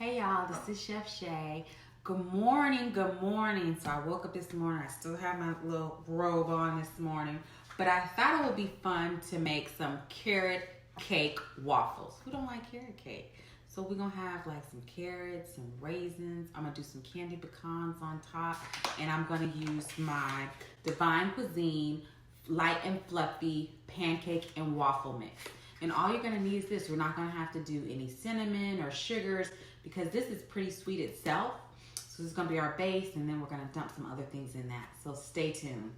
Hey y'all, this is Chef Shay. Good morning, good morning. So I woke up this morning, I still have my little robe on this morning, but I thought it would be fun to make some carrot cake waffles. Who don't like carrot cake? So we're gonna have like some carrots, some raisins. I'm gonna do some candy pecans on top, and I'm gonna use my DivineKuizine light and fluffy pancake and waffle mix. And all you're gonna need is this. We're not gonna have to do any cinnamon or sugars because this is pretty sweet itself. So this is gonna be our base, and then we're gonna dump some other things in that. So stay tuned.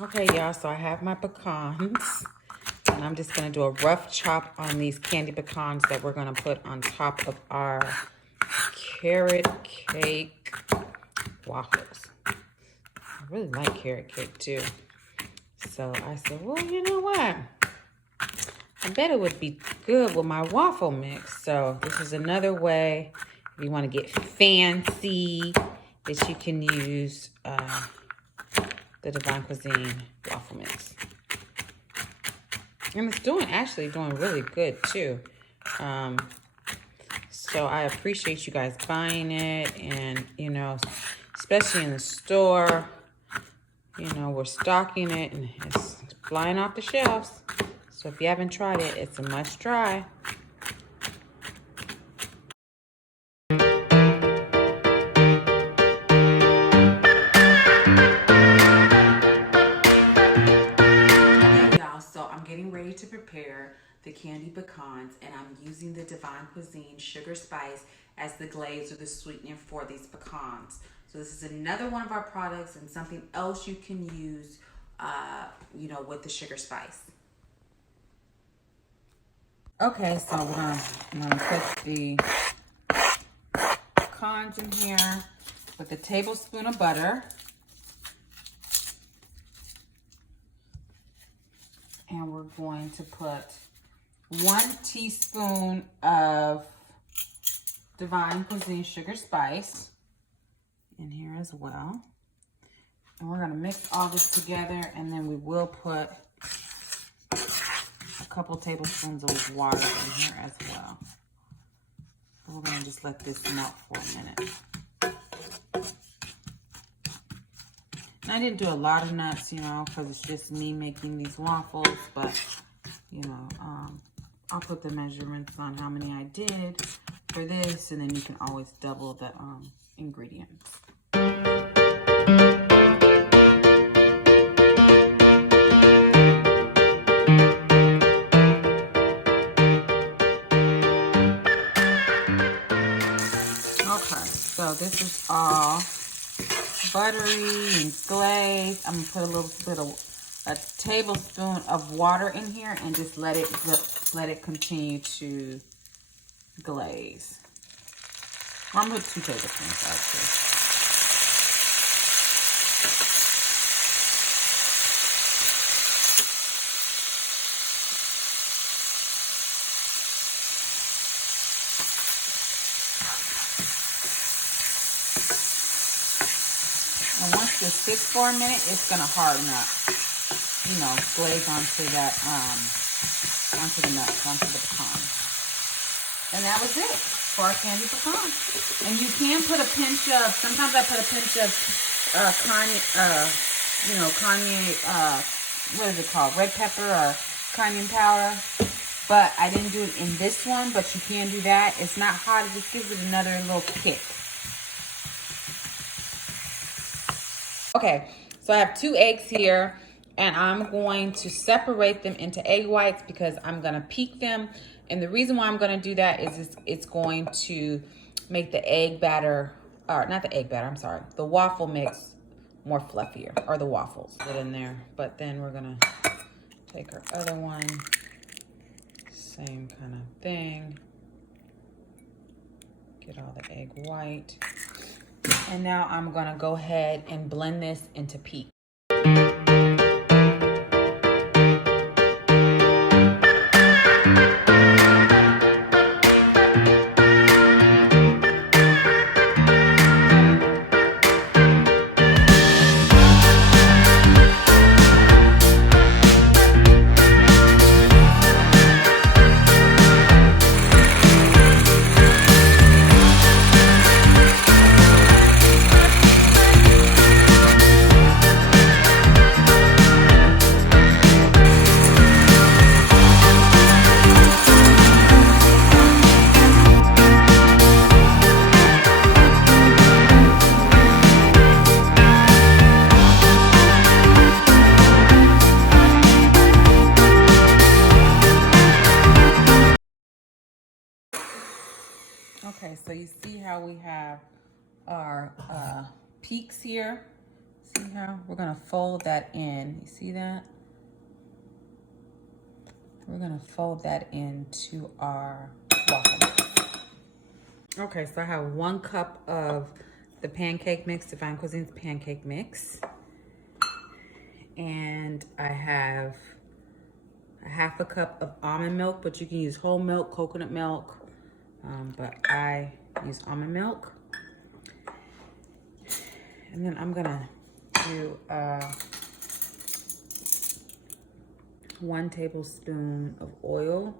Okay, y'all, so I have my pecans. And I'm just gonna do a rough chop on these candy pecans that we're gonna put on top of our carrot cake waffles. I really like carrot cake too. So I said, well, you know what? I bet it would be good with my waffle mix. So this is another way, if you want to get fancy, that you can use the DivineKuizine waffle mix. And it's actually doing really good too. So I appreciate you guys buying it, and you know, especially in the store, you know, we're stocking it and it's flying off the shelves. So if you haven't tried it, it's a must try. Okay, y'all, so I'm getting ready to prepare the candy pecans, and I'm using the DivineKuizine sugar spice as the glaze or the sweetener for these pecans. So this is another one of our products and something else you can use, you know, with the sugar spice. Okay, so I'm gonna put the pecans in here with a tablespoon of butter. And we're going to put 1 teaspoon of DivineKuizine sugar spice in here as well. And we're gonna mix all this together, and then we will put a couple tablespoons of water in here as well. We're gonna just let this melt for a minute. And I didn't do a lot of nuts, you know, because it's just me making these waffles, but you know, I'll put the measurements on how many I did for this, and then you can always double the ingredients. Okay, so this is all buttery and glazed. I'm gonna put a little bit of a tablespoon of water in here and just let it continue to glaze. I'm gonna put 2 tablespoons actually. And once this sits for a minute, it's gonna harden up. You know, glaze onto that, onto the nuts, onto the pecan. And that was it for our candy pecan. And you can put a pinch of, sometimes I put a pinch of what is it called? Red pepper or cayenne powder. But I didn't do it in this one, but you can do that. It's not hot, it just gives it another little kick. Okay, so I have 2 eggs here, and I'm going to separate them into egg whites because I'm gonna peak them. And the reason why I'm gonna do that is it's going to make the egg batter, or not the egg batter, I'm sorry, the waffle mix more fluffier, or the waffles get in there. But then we're gonna take our other one, same kind of thing. Get all the egg white. And now I'm gonna go ahead and blend this into peak. Okay, so you see how we have our peaks here? See how we're gonna fold that in. You see that? We're gonna fold that into our waffle mix. Okay, so I have 1 cup of the pancake mix, DivineKuizine's pancake mix. And I have a 1/2 cup of almond milk, but you can use whole milk, coconut milk, but I use almond milk. And then I'm gonna do 1 tablespoon of oil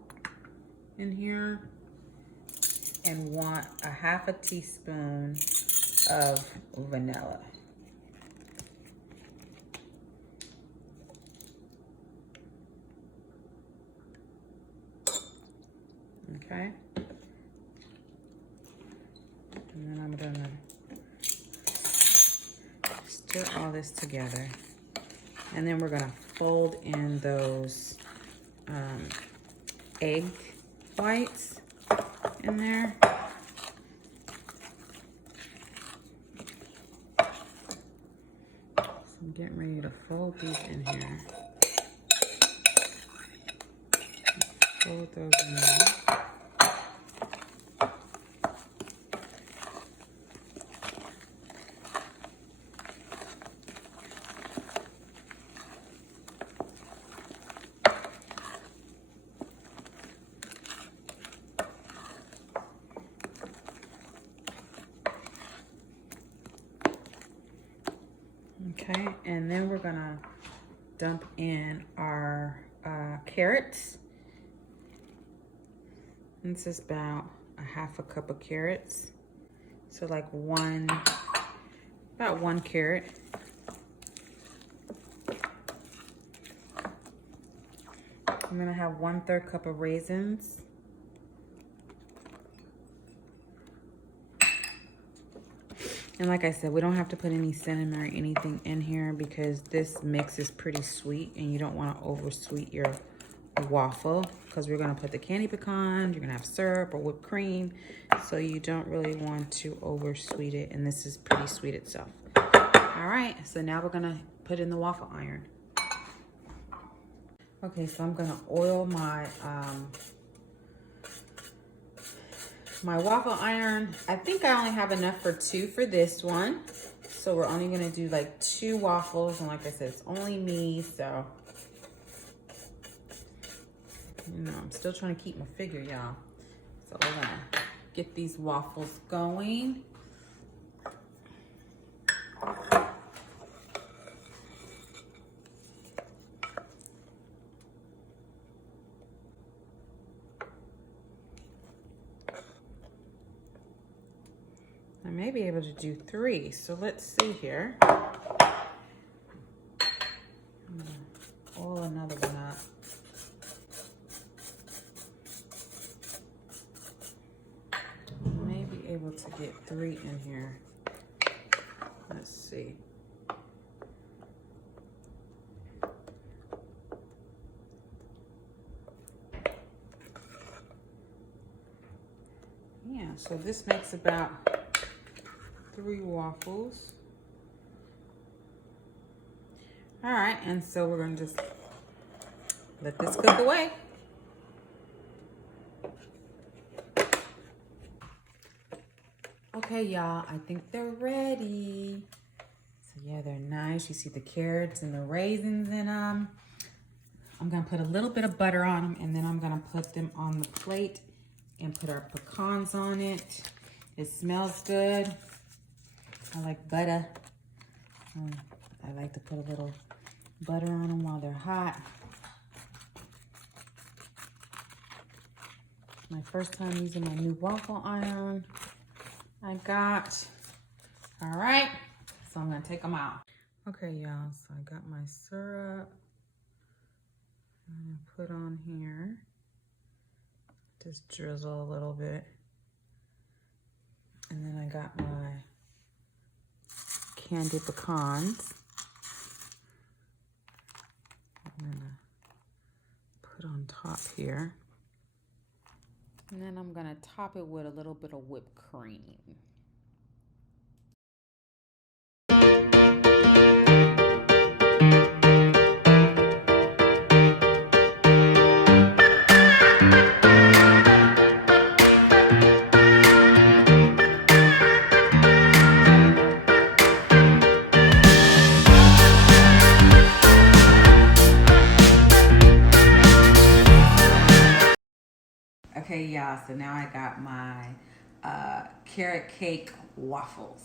in here and want a 1/2 teaspoon of vanilla. Okay. And then I'm gonna stir all this together. And then we're gonna fold in those egg whites in there. So I'm getting ready to fold these in here. Fold those in there. Okay, and then we're gonna dump in our carrots. This is about a 1/2 cup of carrots. So like about 1 carrot. I'm gonna have 1/3 cup of raisins. And like I said, we don't have to put any cinnamon or anything in here because this mix is pretty sweet and you don't want to oversweet your waffle because we're going to put the candy pecans, you're going to have syrup or whipped cream. So you don't really want to oversweet it, and this is pretty sweet itself. All right, so now we're going to put in the waffle iron. Okay, so I'm going to oil my my waffle iron. I think I only have enough for 2 for this one. So we're only gonna do like 2 waffles. And like I said, it's only me, so. You know, I'm still trying to keep my figure, y'all. So we're gonna get these waffles going. I may be able to do 3, so let's see here. I'm gonna oil another one up. I may be able to get 3 in here. Let's see. Yeah, so this makes about 3 waffles. All right, and so we're gonna just let this cook away. Okay, y'all, I think they're ready. So yeah, they're nice. You see the carrots and the raisins in them. I'm gonna put a little bit of butter on them, and then I'm gonna put them on the plate and put our pecans on it. It smells good. I like butter. I like to put a little butter on them while they're hot. My first time using my new waffle iron I got. All right, so I'm gonna take them out. Okay, y'all, so I got my syrup. I'm gonna put on here. Just drizzle a little bit. And then I got my candy pecans. I'm gonna put on top here. And then I'm gonna top it with a little bit of whipped cream. Okay, y'all, so now I got my carrot cake waffles.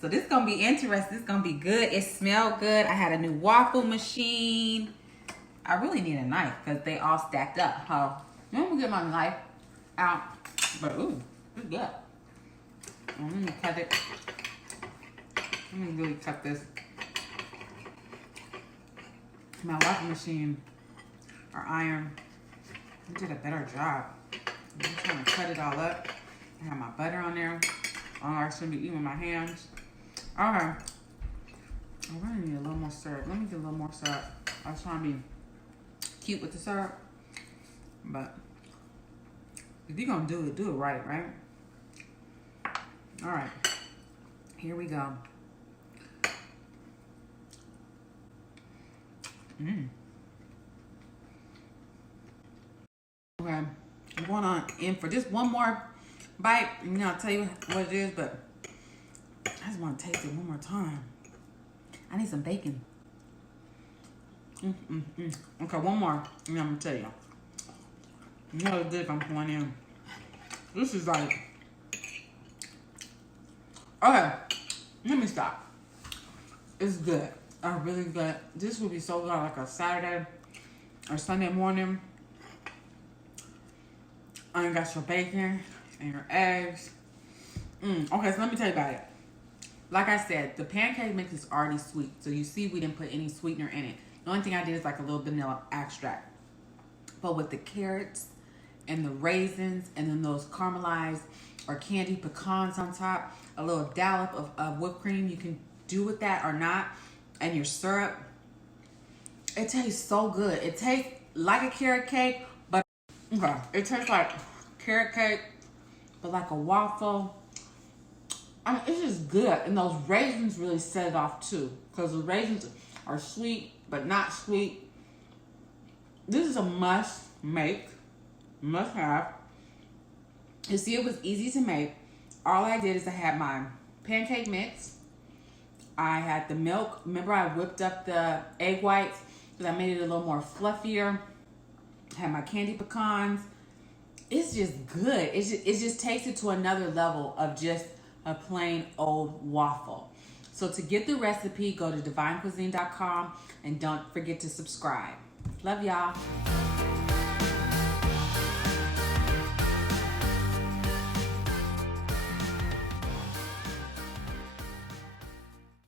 So this is gonna be interesting. This is gonna be good. It smells good. I had a new waffle machine. I really need a knife because they all stacked up. So let me get my knife out. But ooh, it's good. Let me cut it. Let me really cut this. My waffle machine or iron, I did a better job. I'm trying to cut it all up. I have my butter on there. Oh, I shouldn't be eating with my hands. Okay. I really need a little more syrup. Let me get a little more syrup. I was trying to be cute with the syrup. But if you're going to do it right, right? All right. Here we go. Okay. I'm going on in for just one more bite. I'll tell you what it is, but I just want to taste it one more time. I need some bacon. Okay, one more. And I'm going to tell you. You know the dip I'm pouring in. This is like... Okay. Let me stop. It's good. Really good. This would be so good like a Saturday or Sunday morning. And you got your bacon and your eggs. Okay, so let me tell you about it. Like I said, the pancake mix is already sweet. So you see we didn't put any sweetener in it. The only thing I did is like a little vanilla extract. But with the carrots and the raisins and then those caramelized or candied pecans on top, a little dollop of whipped cream, you can do with that or not, and your syrup, it tastes so good. It tastes like a carrot cake, but okay, it tastes like carrot cake, but like a waffle. I mean, it's just good. And those raisins really set it off too, because the raisins are sweet, but not sweet. This is a must make, must have. You see, it was easy to make. All I did is I had my pancake mix. I had the milk. Remember, I whipped up the egg whites because I made it a little more fluffier. I had my candy pecans. It's just good. It just takes it to another level of just a plain old waffle. So to get the recipe, go to DivineKuizine.com and don't forget to subscribe. Love y'all.